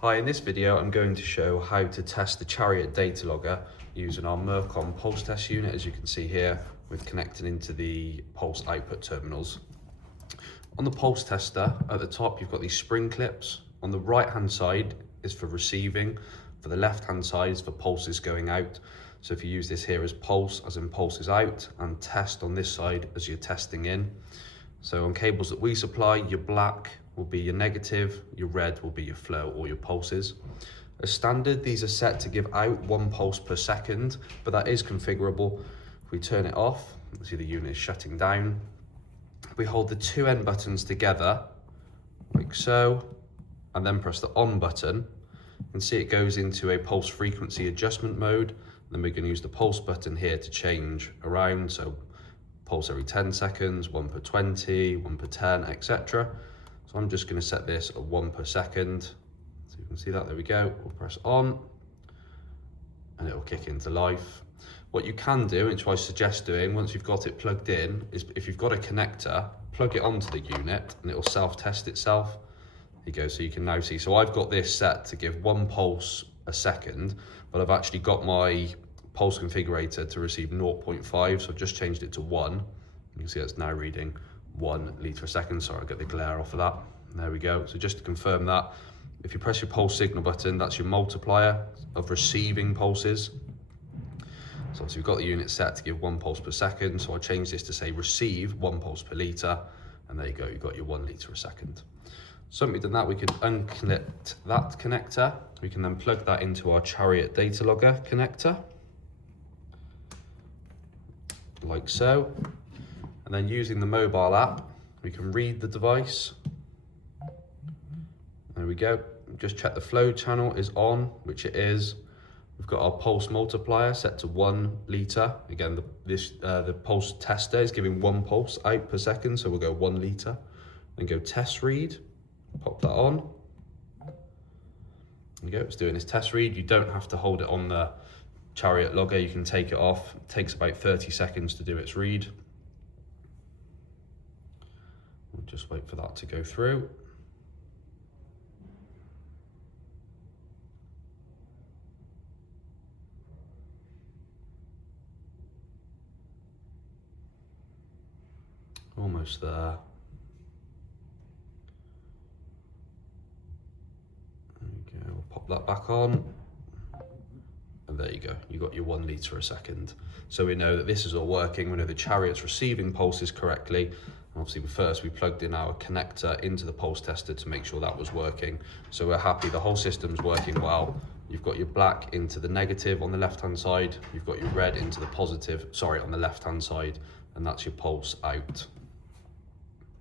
Hi, in this video I'm going to show how to test the Chariot data logger using our Mercom pulse test unit, as you can see here, with connecting into the pulse output terminals. On the pulse tester, at the top you've got these spring clips. On the right hand side is for receiving, for the left hand side is for pulses going out. So if you use this here as pulse, as in pulses out, and test on this side as you're testing in. So on cables that we supply, your black will be your negative, your red will be your flow or your pulses. As standard, these are set to give out 1 pulse per second, but that is configurable. If we turn it off, you see the unit is shutting down. We hold the 2 end buttons together, like so, and then press the on button. You can see it goes into a pulse frequency adjustment mode. Then we can use the pulse button here to change around, so pulse every 10 seconds, 1 per 20, 1 per 10, etc. So I'm just going to set this at 1 per second. So you can see that, there we go. We'll press on and it'll kick into life. What you can do, which I suggest doing once you've got it plugged in, is if you've got a connector, plug it onto the unit and it'll self-test itself. There you go, so you can now see. So I've got this set to give 1 pulse a second, but I've actually got my pulse configurator to receive 0.5, so I've just changed it to 1. You can see it's now reading 1 litre a second. Sorry, I'll get the glare off of that. There we go. So just to confirm that, if you press your pulse signal button, that's your multiplier of receiving pulses. So you've got the unit set to give 1 pulse per second. So I'll change this to say receive 1 pulse per litre. And there you go, you've got your 1 litre a second. So once we've done that, we can unconnect that connector. We can then plug that into our Chariot data logger connector, like so. And then using the mobile app, we can read the device. There we go. Just check the flow channel is on, which it is. We've got our pulse multiplier set to 1 litre. Again, the pulse tester is giving 1 pulse out per second, so we'll go 1 litre. Then go test read, pop that on. There we go, it's doing its test read. You don't have to hold it on the Chariot logger, you can take it off. It takes about 30 seconds to do its read. We'll just wait for that to go through. Almost there. There we go, we'll pop that back on. And there you go, you got your 1 litre a second. So we know that this is all working, we know the Chariot's receiving pulses correctly. And obviously first we plugged in our connector into the pulse tester to make sure that was working. So we're happy, the whole system's working well. You've got your black into the negative on the left-hand side, you've got your red into the positive, sorry, on the left-hand side, and that's your pulse out.